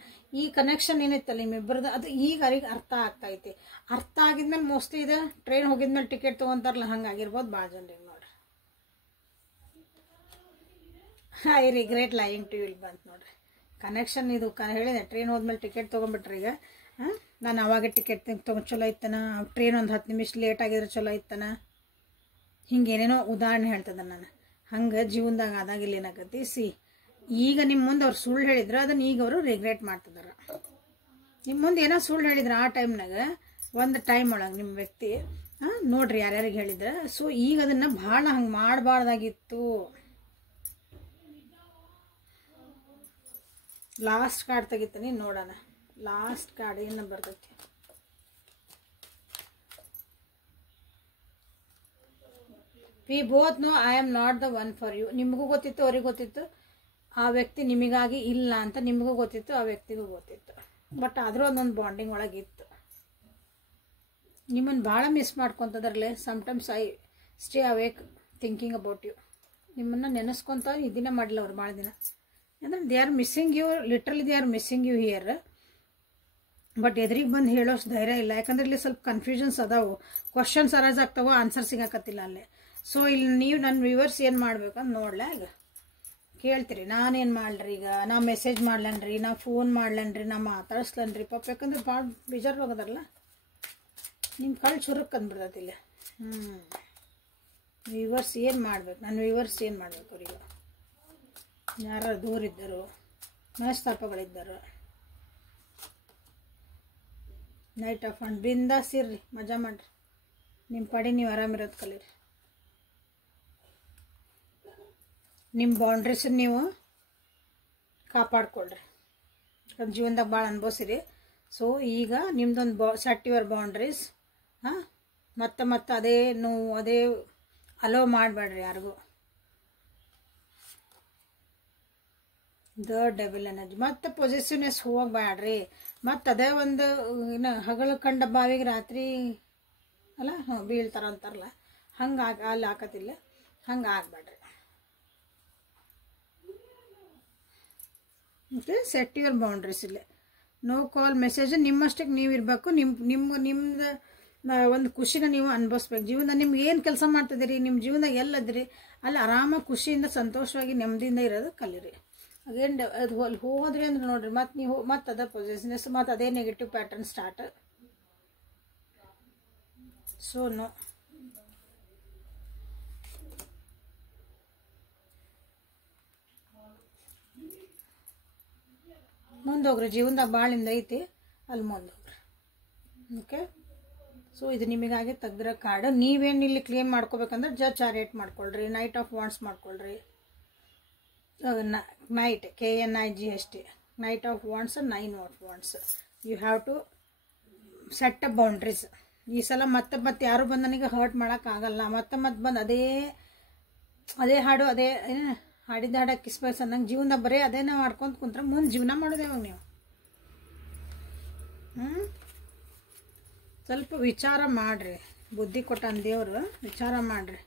ಈ ಕನೆಕ್ಷನ್ ಏನೈತಲ್ಲ ನಿಮ್ಮಿಬ್ಬರದ್ದು, ಅದು ಈಗ ಅವ್ರಿಗೆ ಅರ್ಥ ಆಗ್ತೈತಿ. ಅರ್ಥ ಆಗಿದ್ಮೇಲೆ ಮೋಸ್ಟ್ಲಿ ಇದು ಟ್ರೈನ್ ಹೋಗಿದ್ಮೇಲೆ ಟಿಕೆಟ್ ತೊಗೊತಾರಲ್ಲ ಹಂಗಾಗಿರ್ಬೋದು ಭಾಳ ಜನರಿಗೆ ನೋಡ್ರಿ. ಐ ರಿಗ್ರೆಟ್ ಲೈಯಿಂಗ್ ಟು ಇಲ್ಲಿ ಬಂತು ನೋಡ್ರಿ ಕನೆಕ್ಷನ್. ಇದು ಹೇಳಿದೆ ಟ್ರೈನ್ ಹೋದ್ಮೇಲೆ ಟಿಕೆಟ್ ತೊಗೊಂಡ್ಬಿಟ್ರಿ. ಈಗ ನಾನು ಅವಾಗ ಟಿಕೆಟ್ ತೊಗೊಂಡು ಚಲೋ ಇತ್ತನ, ಟ್ರೈನ್ ಒಂದು 10 ನಿಮಿಷ ಲೇಟ್ ಆಗಿದ್ರೆ ಚಲೋ ಇತ್ತನ, ಹಿಂಗೇನೇನೋ ಉದಾಹರಣೆ ಹೇಳ್ತದೆ ನಾನು. ಹಂಗೆ ಜೀವನದಾಗ ಆದಾಗ ಇಲ್ಲಿ ಏನಾಗತ್ತಿ, ಈಗ ನಿಮ್ಮ ಮುಂದೆ ಅವ್ರು ಸುಳ್ಳು ಹೇಳಿದ್ರು ಅದನ್ನು ಈಗ ಅವರು ರಿಗ್ರೆಟ್ ಮಾಡ್ತಿದಾರೆ. ನಿಮ್ಮ ಮುಂದೆ ಏನೋ ಸುಳ್ಳು ಹೇಳಿದ್ರು ಆ ಟೈಮ್ನಾಗ, ಒಂದು ಟೈಮ್ ಒಳಗೆ ನಿಮ್ಮ ವ್ಯಕ್ತಿ ನೋಡ್ರಿ ಯಾರ್ಯಾರಿಗೆ ಹೇಳಿದ್ರೆ. ಸೊ ಈಗ ಅದನ್ನು ಭಾಳ ಹಂಗೆ ಮಾಡಬಾರ್ದಾಗಿತ್ತು. ಲಾಸ್ಟ್ ಕಾರ್ಡ್ ತೆಗಿತೀನಿ ನೋಡೋಣ. ಲಾಸ್ಟ್ ಕಾರ್ಡ್ ಏನು ಬರ್ತೈತಿ. We both know I am not the one for you. ನಿಮಗೂ ಗೊತ್ತಿತ್ತು, ಅವ್ರಿಗೆ ಗೊತ್ತಿತ್ತು ಆ ವ್ಯಕ್ತಿ ನಿಮಗಾಗಿ ಇಲ್ಲ ಅಂತ, ನಿಮಗೂ ಗೊತ್ತಿತ್ತು ಆ ವ್ಯಕ್ತಿಗೂ ಗೊತ್ತಿತ್ತು. ಬಟ್ ಆದರೂ ಒಂದೊಂದು ಬಾಂಡಿಂಗ್ ಒಳಗಿತ್ತು. ನಿಮ್ಮನ್ನು ಭಾಳ ಮಿಸ್ ಮಾಡ್ಕೊತದ್ರಲ್ಲೇ. Sometimes I stay awake thinking about you. ನಿಮ್ಮನ್ನು ನೆನೆಸ್ಕೊತ ಇದನ್ನ ಮಾಡಿಲ್ಲ ಅವ್ರು ಭಾಳ ದಿನ. ಅಂದರೆ they are missing you, literally they are missing you here. But ಎದುರಿಗೆ ಬಂದು ಹೇಳೋಷ್ಟು ಧೈರ್ಯ ಇಲ್ಲ. ಯಾಕಂದ್ರೆ ಇಲ್ಲಿ ಸ್ವಲ್ಪ ಕನ್ಫ್ಯೂಷನ್ಸ್ ಅದಾವು, ಕ್ವಶನ್ಸ್ ಅರೈಸ್ ಆಗ್ತಾವೋ, ಆನ್ಸರ್ ಸಿಗಾಕತ್ತಿಲ್ಲ ಅಲ್ಲೇ. ಸೊ ಇಲ್ಲಿ ನೀವು ನನ್ನ ವ್ಯೂವರ್ಸ್ ಏನು ಮಾಡ್ಬೇಕಂತ ನೋಡ್ಲ. ಈಗ ಕೇಳ್ತೀರಿ ನಾನೇನು ಮಾಡ್ರಿ, ಈಗ ನಾ ಮೆಸೇಜ್ ಮಾಡ್ಲನ್ರಿ, ನಾ ಫೋನ್ ಮಾಡ್ಲನ್ರಿ, ನಾ ಮಾತಾಡಿಸ್ಲನ್ರಿ ಪಾಪ. ಯಾಕಂದ್ರೆ ಭಾಳ ಬೇಜಾರು ಹೋಗೋದಾರಲ್ಲ, ನಿಮ್ಮ ಕಳ್ಳು ಚುರುಕ್ ಅಂದ್ಬಿಡ್ತೈತಿ ಇಲ್ಲಿ. ವ್ಯೂವರ್ಸ್ ಏನು ಮಾಡ್ಬೇಕು, ನನ್ನ ವ್ಯೂವರ್ಸ್ ಏನು ಮಾಡ್ಬೇಕು ಅವ್ರಿಗೆ? ಯಾರು ದೂರ ಇದ್ದರು, ಮನಸ್ತಾಪಗಳಿದ್ದರು, ನೈಟ್ ಆಫ್ ಅಂಡ್ ಬಿಂದಾಸ್ ಇರ್ರಿ, ಮಜಾ ಮಾಡ್ರಿ, ನಿಮ್ಮ ಪಡಿ ನೀವು ಆರಾಮಿರೋದು ಕಲೀರಿ. ನಿಮ್ಮ ಬೌಂಡ್ರೀಸ್ ನೀವು ಕಾಪಾಡ್ಕೊಳ್ರಿ, ಜೀವನದಾಗ ಭಾಳ ಅನುಭವಿಸಿರಿ. ಸೊ ಈಗ ನಿಮ್ದೊಂದು ಸೆಟ್ ಯುವರ್ ಬೌಂಡ್ರೀಸ್. ಮತ್ತೆ ಅದೇ ನೋವು ಅದೇ ಅಲೋ ಮಾಡಬೇಡ್ರಿ ಯಾರಿಗೂ. The devil energy. ಮತ್ತು ಪೊಸಿಟಿವ್ನೆಸ್ ಹೋಗಬೇಡ್ರಿ. ಮತ್ತು ಅದೇ ಒಂದು ಏನು ಹಗಲು ಕಂಡ ಬಾವಿಗೆ ರಾತ್ರಿ ಅಲ್ಲ ಬೀಳ್ತಾರ ಅಂತಾರಲ್ಲ, ಹಂಗೆ ಅಲ್ಲಿ ಹಾಕತ್ತಿಲ್ಲ, ಹಂಗೆ ಆಗಬೇಡ್ರಿ. ಮತ್ತು ಸೆಟ್ ಯುವರ್ ಬೌಂಡ್ರೀಸ್. ಇಲ್ಲೇ ನೋ ಕಾಲ್ ಮೆಸೇಜ್. ನಿಮ್ಮಷ್ಟಕ್ಕೆ ನೀವು ಇರಬೇಕು. ನಿಮ್ದು ಒಂದು ಖುಷಿನ ನೀವು ಅನುಭವಿಸ್ಬೇಕು. ಜೀವನ ನಿಮ್ಗೆ ಏನು ಕೆಲಸ ಮಾಡ್ತಿದ್ದೀರಿ, ನಿಮ್ಮ ಜೀವನದಾಗ ಎಲ್ಲದಿರಿ ಅಲ್ಲಿ ಆರಾಮಾಗಿ ಖುಷಿಯಿಂದ ಸಂತೋಷವಾಗಿ ನೆಮ್ಮದಿಯಿಂದ ಇರೋದು ಕಲೀರಿ. ಅಗೇನ್ ಅದು ಹೋದ್ರಿ ಅಂದ್ರೆ ನೋಡ್ರಿ ಮತ್ತೆ ನೀವು ಮತ್ತೆ ಅದ ಪೊಸೆಸಿವ್ನೆಸ್ ಮತ್ತು ಅದೇ negative pattern start. So no. ಮುಂದೋಗ್ರಿ. ಜೀವನದಾಗ ಭಾಳಿಂದ ಐತಿ, ಅಲ್ಲಿ ಮುಂದೋಗ್ರಿ. ಓಕೆ. ಸೊ ಇದು ನಿಮಗಾಗಿ ತೆಗ್ದಿರೋ ಕಾರ್ಡ್. ನೀವೇನು ಇಲ್ಲಿ ಕ್ಲೇಮ್ ಮಾಡ್ಕೋಬೇಕಂದ್ರೆ ಜಸ್ಟ್ ಚಾರಿಯಟ್ ಮಾಡ್ಕೊಳ್ರಿ, ನೈಟ್ ಆಫ್ ವಾಂಡ್ಸ್ ಮಾಡ್ಕೊಳ್ರಿ. Knight KNIGHT, knight of wands, 9 of wands. You have to set up boundaries. ಈ ಸಲ ಮತ್ತೆ ಯಾರು ಬಂದು ನನಗೆ ಹರ್ಟ್ ಮಾಡೋಕ್ಕಾಗಲ್ಲ. ಮತ್ತೆ ಬಂದು ಅದೇ ಹಾಡು ಅದೇ ಹಾಡಿದ ಹಾಡ ಕಿಸ್ಬಯಸ್ ಅನ್ನಂಗೆ ಜೀವನದಾಗ ಬರೀ ಅದೇನ ಮಾಡ್ಕೊಂತ ಕುಂತ್ರೆ ಮುಂದೆ ಜೀವನ ಮಾಡೋದು ಯಾವಾಗ ನೀವು? ಸ್ವಲ್ಪ ವಿಚಾರ ಮಾಡಿರಿ. ಬುದ್ಧಿ ಕೊಟ್ಟ ದೇವ್ರು, ವಿಚಾರ ಮಾಡಿರಿ.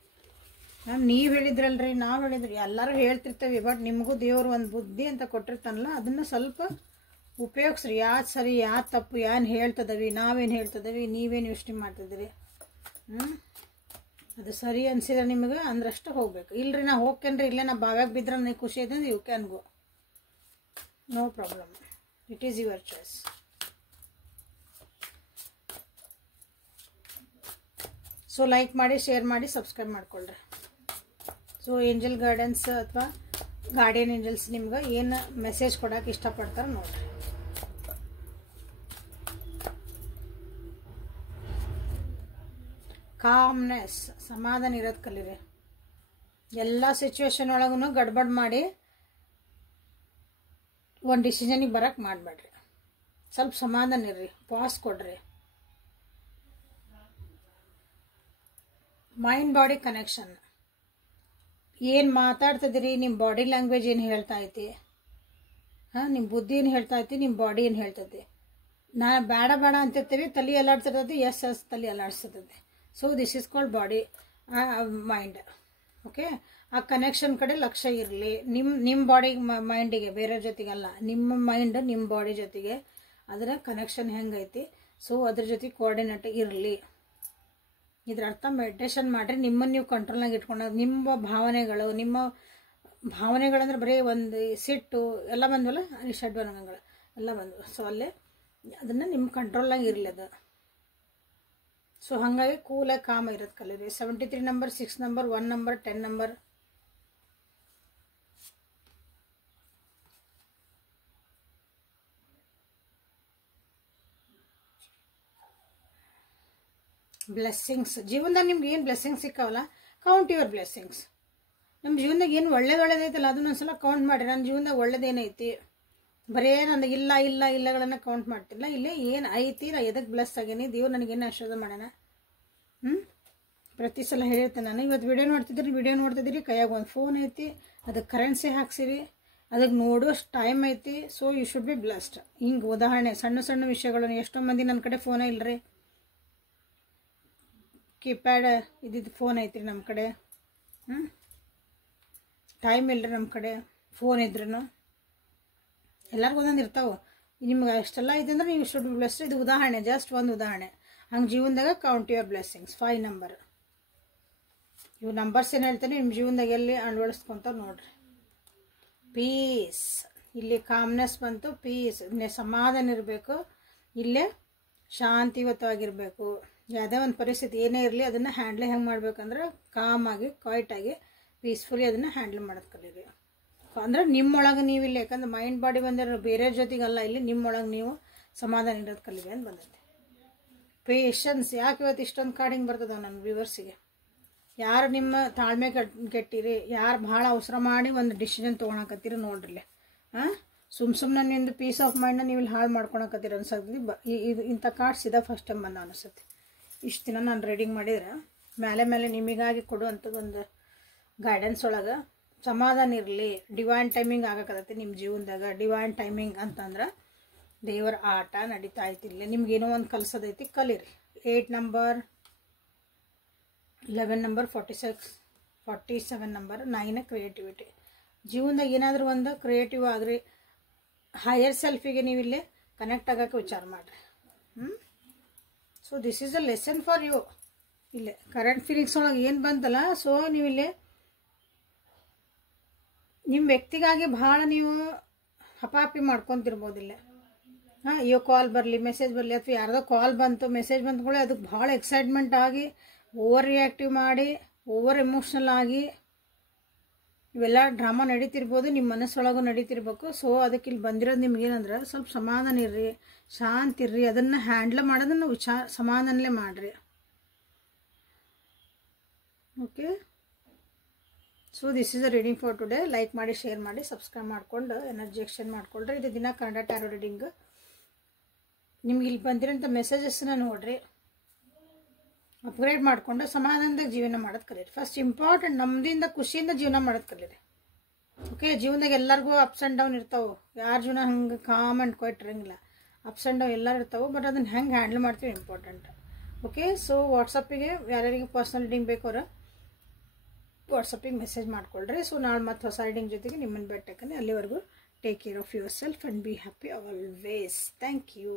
ನೀವು ಹೇಳಿದ್ರಲ್ರಿ, ನಾವು ಹೇಳಿದ್ರಿ, ಎಲ್ಲರೂ ಹೇಳ್ತಿರ್ತೇವೆ. ಬಟ್ ನಿಮಗೂ ದೇವ್ರು ಒಂದು ಬುದ್ಧಿ ಅಂತ ಕೊಟ್ಟಿರ್ತಾನಲ್ಲ, ಅದನ್ನು ಸ್ವಲ್ಪ ಉಪಯೋಗಿಸ್ರಿ. ಯಾವ್ದು ಸರಿ ಯಾವ್ದು ತಪ್ಪು, ಏನು ಹೇಳ್ತದವಿ, ನಾವೇನು ಹೇಳ್ತದವಿ, ನೀವೇನು ಯೋಚನೆ ಮಾಡ್ತಿದ್ದೀರಿ. ಅದು ಸರಿ ಅನ್ಸಿದ್ರೆ ನಿಮಗೆ ಅಂದ್ರಷ್ಟು ಹೋಗ್ಬೇಕು. ಇಲ್ರಿ ನಾ ಹೋಗ್ತೇನ್ರಿ, ಇಲ್ಲೇ ನಾ ಬಾವ್ಯಾಗ ಬಿದ್ರೆ ನನಗೆ ಖುಷಿ ಐತೆ you can go, no problem. It is your choice. So like ಮಾಡಿ, ಶೇರ್ ಮಾಡಿ, ಸಬ್ಸ್ಕ್ರೈಬ್ ಮಾಡ್ಕೊಳ್ರಿ. ಸೊ ಏಂಜಲ್ ಗೈಡೆನ್ಸ್ ಅಥವಾ ಗಾರ್ಡಿಯನ್ ಏಂಜಲ್ಸ್ ನಿಮ್ಗೆ ಏನು ಮೆಸೇಜ್ ಕೊಡೋಕೆ ಇಷ್ಟಪಡ್ತಾರೆ ನೋಡ್ರಿ. ಕಾಮ್ನೆಸ್, ಸಮಾಧಾನ ಇರೋದು ಕಲೀರಿ. ಎಲ್ಲ ಸಿಚುವೇಶನ್ ಒಳಗೂ ಗಡ್ಬಡ್ ಮಾಡಿ ಒಂದು ಡಿಸಿಷನಿಗೆ ಬರೋಕ್ಕೆ ಮಾಡಬೇಡ್ರಿ. ಸ್ವಲ್ಪ ಸಮಾಧಾನ ಇರ್ರಿ, ಪಾಸ್ ಕೊಡ್ರಿ. Mind body connection. ಏನು ಮಾತಾಡ್ತಿದ್ದೀರಿ, ನಿಮ್ಮ ಬಾಡಿ ಲ್ಯಾಂಗ್ವೇಜ್ ಏನು ಹೇಳ್ತಾ ಐತಿ, ನಿಮ್ಮ ಬುದ್ಧಿ ಏನು ಹೇಳ್ತಾ ಐತಿ, ನಿಮ್ಮ ಬಾಡಿ ಏನು ಹೇಳ್ತೈತಿ. ನಾನು ಬೇಡ ಅಂತಿರ್ತೀವಿ, ತಲೆ ಅಲ್ಲಾಡ್ತಿರ್ತೈತಿ, ಎಸ್ ತಲೆ ಅಲ್ಲಾಡ್ಸಿರ್ತೈತಿ. So this is called body mind. Okay. ಆ ಕನೆಕ್ಷನ್ ಕಡೆ ಲಕ್ಷ್ಯ ಇರಲಿ. ನಿಮ್ಮ ಬಾಡಿ ಮೈಂಡಿಗೆ, ಬೇರೆ ಜೊತೆಗಲ್ಲ, ನಿಮ್ಮ ಮೈಂಡ್ ನಿಮ್ಮ ಬಾಡಿ ಜೊತೆಗೆ ಅದರ ಕನೆಕ್ಷನ್ ಹೆಂಗೈತಿ. ಸೊ ಅದ್ರ ಜೊತೆ ಕೋಆರ್ಡಿನೇಟ್ ಇರಲಿ. ಇದ್ರ ಅರ್ಥ ಮೆಡಿಟೇಷನ್ ಮಾಡಿರಿ. ನಿಮ್ಮನ್ನು ನೀವು ಕಂಟ್ರೋಲ್ನಾಗ ಇಟ್ಕೊಂಡಾಗ ನಿಮ್ಮ ಭಾವನೆಗಳಂದ್ರೆ ಬರೀ ಒಂದು ಸಿಟ್ಟು ಎಲ್ಲ ಬಂದ್ವಲ್ಲ, ಷಡ್ವರ್ಗಗಳು ಎಲ್ಲ ಬಂದವು. ಸೊ ಅಲ್ಲೇ ಅದನ್ನು ನಿಮ್ಮ ಕಂಟ್ರೋಲ್ನಾಗ ಇರಲಿ ಅದು. ಸೊ ಹಾಗಾಗಿ ಕೂಲಾಗಿ ಕಾಮ ಇರೋದು ಕಲೀರಿ. 73 number, 6 number, 1 number, 10 number. Blessings. ಜೀವನದಾಗ ನಿಮ್ಗೆ ಏನು ಬ್ಲೆಸ್ಸಿಂಗ್ಸ್ ಸಿಕ್ಕಾವಲ್ಲ, ಕೌಂಟ್ ಯುವರ್ ಬ್ಲೆಸ್ಸಿಂಗ್ಸ್. ನಮ್ಮ ಜೀವನದಾಗ ಏನು ಒಳ್ಳೇದೈತಲ್ಲ ಅದನ್ನ ಒಂದ್ಸಲ ಕೌಂಟ್ ಮಾಡಿ. ನನ್ನ ಜೀವನದಾಗ ಒಳ್ಳೇದೇನೈತಿ, ಬರೇ ನಂದು ಇಲ್ಲಗಳನ್ನು ಕೌಂಟ್ ಮಾಡ್ತಿಲ್ಲ. ಇಲ್ಲೇ ಏನು ಐತಿ, ನಾ ಎದಕ್ಕೆ ಬ್ಲೆಸ್ ಆಗೀನಿ, ದೇವ್ರು ನನಗೇನು ಆಶೀರ್ವಾದ ಮಾಡೋಣ. ಪ್ರತಿ ಸಲ ಹೇಳಿರ್ತೇನೆ ನಾನು. ಇವತ್ತು ವಿಡಿಯೋ ನೋಡ್ತಿದ್ದೀರಿ, ಕೈಯಾಗ ಒಂದು ಫೋನ್ ಐತಿ, ಅದಕ್ಕೆ ಕರೆನ್ಸಿ ಹಾಕ್ಸಿರಿ, ಅದಕ್ಕೆ ನೋಡೋಷ್ಟು ಟೈಮ್ ಐತಿ. So you should be blessed. ಹಿಂಗೆ ಉದಾಹರಣೆ ಸಣ್ಣ ವಿಷಯಗಳನ್ನು. ಎಷ್ಟೋ ಮಂದಿ ನನ್ನ ಕಡೆ ಫೋನೇ ಇಲ್ಲರಿ, ಕೀಪ್ಯಾಡ್ ಇದ್ದಿದ್ದು ಫೋನ್ ಐತ್ರಿ ನಮ್ಮ ಕಡೆ. ಟೈಮ್ ಇಲ್ಲರಿ ನಮ್ಮ ಕಡೆ, ಫೋನ್ ಇದ್ರೂ ಎಲ್ಲರಿಗೂ ಒಂದೊಂದು ಇರ್ತಾವೆ. ನಿಮ್ಗೆ ಅಷ್ಟೆಲ್ಲ ಐತೆ ಅಂದ್ರೆ ನೀವು ಶುಡ್ ಬಿ ಬ್ಲೆಸ್ಡ್. ಇದು ಉದಾಹರಣೆ, ಜಸ್ಟ್ ಒಂದು ಉದಾಹರಣೆ. ಹಂಗೆ ಜೀವನದಾಗ ಕೌಂಟ್ ಯುವರ್ ಬ್ಲೆಸ್ಸಿಂಗ್ಸ್. 5 ನಂಬರ್. ಇವು ನಂಬರ್ಸ್ ಏನು ಹೇಳ್ತಾರೆ ನಿಮ್ಮ ಜೀವನದಾಗ ಎಲ್ಲಿ ಅಳವಡಿಸ್ಕೊಂತ ನೋಡ್ರಿ. ಪೀಸ್. ಇಲ್ಲಿ ಕಾಮ್ನೆಸ್ ಬಂತು, ಪೀಸ್. ಸಮಾಧಾನ ಇರಬೇಕು. ಇಲ್ಲೇ ಶಾಂತಿಯುತವಾಗಿರಬೇಕು. ಯಾವುದೇ ಒಂದು ಪರಿಸ್ಥಿತಿ ಏನೇ ಇರಲಿ ಅದನ್ನು ಹ್ಯಾಂಡ್ಲ್ ಹೆಂಗೆ ಮಾಡ್ಬೇಕಂದ್ರೆ ಕಾಮಾಗಿ, ಕ್ವೈಟಾಗಿ, ಪೀಸ್ಫುಲಿ ಅದನ್ನು ಹ್ಯಾಂಡಲ್ ಮಾಡೋದು ಕಲೀರಿ. ಅಂದ್ರೆ ನಿಮ್ಮೊಳಗೆ ನೀವು ಇಲ್ಲಿ, ಯಾಕಂದ್ರೆ ಮೈಂಡ್ ಬಾಡಿ ಬಂದಿರೋ ಬೇರೆ ಜೊತೆಗಲ್ಲ, ಇಲ್ಲಿ ನಿಮ್ಮೊಳಗೆ ನೀವು ಸಮಾಧಾನ ಇರೋದು ಕಲೀರಿ ಅಂತ ಬಂದೈತೆ. ಪೇಷನ್ಸ್. ಯಾಕೆ ಇವತ್ತು ಇಷ್ಟೊಂದು ಕಾರ್ಡ್ ಹಿಂಗೆ ಬರ್ತದ ನನ್ನ ವ್ಯೂವರ್ಸಿಗೆ? ಯಾರು ನಿಮ್ಮ ತಾಳ್ಮೆ ಕೆಟ್ಟಿರಿ, ಯಾರು ಭಾಳ ಅವಸರ ಮಾಡಿ ಒಂದು ಡಿಸಿಷನ್ ತೊಗೊಳಕತ್ತೀರಿ ನೋಡ್ರಿ. ಸುಮ್ಮನೆ ನಿಂದು ಪೀಸ್ ಆಫ್ ಮೈಂಡ್ನ ನೀವು ಇಲ್ಲಿ ಹಾಳು ಮಾಡ್ಕೊಳಕತ್ತೀರಿ ಅನ್ಸತ್ತಿ. ಇಂಥ ಕಾರ್ಡ್ಸ್ ಇದೆ ಫಸ್ಟ್ ಟೈಮ್ ಬಂದ ಅನಿಸುತ್ತೆ. ಇಷ್ಟು ದಿನ ನಾನು ರೀಡಿಂಗ್ ಮಾಡಿದ್ರೆ ಮೇಲೆ ನಿಮಗಾಗಿ ಕೊಡುವಂಥದ್ದು ಒಂದು ಗೈಡೆನ್ಸ್ ಒಳಗೆ ಸಮಾಧಾನ ಇರಲಿ. ಡಿವೈನ್ ಟೈಮಿಂಗ್ ಆಗಕತ್ತೈತಿ ನಿಮ್ಮ ಜೀವನದಾಗ. ಡಿವೈನ್ ಟೈಮಿಂಗ್ ಅಂತಂದ್ರೆ ದೇವರ ಆಟ ನಡೀತಾ ಐತಿಲ್ಲ. ನಿಮ್ಗೇನೋ ಒಂದು ಕಲಿಸೋದೈತಿ, ಕಲೀರಿ. 8 ನಂಬರ್, 11 ನಂಬರ್, 47 ನಂಬರ್, 9 ಕ್ರಿಯೇಟಿವಿಟಿ. ಜೀವನದಾಗ ಏನಾದರೂ ಒಂದು ಕ್ರಿಯೇಟಿವ್ ಆಗ್ರಿ. ಹೈಯರ್ ಸೆಲ್ಫಿಗೆ ನೀವಿಲ್ಲಿ ಕನೆಕ್ಟ್ ಆಗೋಕ್ಕೆ ವಿಚಾರ ಮಾಡಿರಿ. So this is a lesson for you. ಇಲ್ಲೇ ಕರೆಂಟ್ ಫೀಲಿಂಗ್ಸ್ ಒಳಗೆ ಏನು ಬಂತಲ್ಲ, ಸೊ ನೀವು ಇಲ್ಲಿ ನಿಮ್ಮ ವ್ಯಕ್ತಿಗಾಗಿ ಭಾಳ ನೀವು ಹಪಾಪಿ ಮಾಡ್ಕೊತಿರ್ಬೋದಿಲ್ಲ. ಅಯ್ಯೋ ಕಾಲ್ ಬರಲಿ, ಮೆಸೇಜ್ ಬರಲಿ, ಅಥವಾ ಯಾರ್ದೋ ಕಾಲ್ ಬಂತು, ಮೆಸೇಜ್ ಬಂದ್ಕೊಳ್ಳಿ, ಅದಕ್ಕೆ ಭಾಳ ಎಕ್ಸೈಟ್ಮೆಂಟ್ ಆಗಿ ಓವರ್ ರಿಯಾಕ್ಟಿವ್ ಮಾಡಿ ಓವರ್ ಎಮೋಷ್ನಲ್ ಆಗಿ ಇವೆಲ್ಲ ಡ್ರಾಮಾ ನಡೀತಿರ್ಬೋದು, ನಿಮ್ಮ ಮನಸ್ಸೊಳಗೂ ನಡೀತಿರ್ಬೇಕು. ಸೊ ಅದಕ್ಕೆ ಇಲ್ಲಿ ಬಂದಿರೋದು ನಿಮ್ಗೇನಂದ್ರೆ ಸ್ವಲ್ಪ ಸಮಾಧಾನ ಇರ್ರಿ, ಶಾಂತಿ ಇರ್ರಿ, ಅದನ್ನು ಹ್ಯಾಂಡ್ಲ್ ಮಾಡೋದನ್ನು ಸಮಾಧಾನಲೇ ಮಾಡಿರಿ. Okay, so this is a reading for today. Like ಮಾಡಿ, ಶೇರ್ ಮಾಡಿ, ಸಬ್ಸ್ಕ್ರೈಬ್ ಮಾಡಿಕೊಂಡು ಎನರ್ಜಿ ಎಕ್ಸ್ಚೇಂಜ್ ಮಾಡಿಕೊಳ್ರಿ. ಇದು ದಿನ ಕನ್ನಡ ಟ್ಯಾರೋ ರೀಡಿಂಗ್. ನಿಮ್ಗೆ ಇಲ್ಲಿ ಬಂದಿರೋಂಥ ಮೆಸೇಜಸ್ನ ನೋಡಿರಿ, ಅಪ್ಗ್ರೇಡ್ ಮಾಡಿಕೊಂಡು ಸಮಾಧಾನದಾಗ ಜೀವನ ಮಾಡೋದು ಕಲೀರಿ. ಫಸ್ಟ್ ಇಂಪಾರ್ಟೆಂಟ್, ನಮ್ಮದಿಂದ ಖುಷಿಯಿಂದ ಜೀವನ ಮಾಡೋದು ಕಲೀರಿ. ಓಕೆ, ಜೀವನದಾಗ ಎಲ್ಲರಿಗೂ ಅಪ್ಸ್ ಆ್ಯಂಡ್ ಡೌನ್ ಇರ್ತಾವೆ. ಯಾರ ಜೀವನ ಹಂಗೆ ಕಾಮ್ ಆ್ಯಂಡ್ ಕ್ವೈಟ್ ಇರಂಗಿಲ್ಲ. ಅಪ್ಸ್ ಆ್ಯಂಡ್ ಡೌನ್ ಎಲ್ಲರೂ ಇರ್ತಾವೆ, ಬಟ್ ಅದನ್ನು ಹೆಂಗೆ ಹ್ಯಾಂಡಲ್ ಮಾಡ್ತೀವಿ ಇಂಪಾರ್ಟೆಂಟ್. ಓಕೆ, ಸೊ ವಾಟ್ಸಪ್ಪಿಗೆ ಯಾರ್ಯಾರಿಗೆ ಪರ್ಸ್ನಲ್ ರೀಡಿಂಗ್ ಬೇಕವ್ರ ವಾಟ್ಸಪ್ಪಿಗೆ ಮೆಸೇಜ್ ಮಾಡ್ಕೊಳ್ರಿ. ಸೊ ನಾಳೆ ಮತ್ತೆ ಹೊಸ ರೀಡಿಂಗ್ ಜೊತೆಗೆ ನಿಮ್ಮನ್ನು ಭೇಟಿ. ಅಲ್ಲಿವರೆಗೂ take care of yourself and be happy always. Thank you.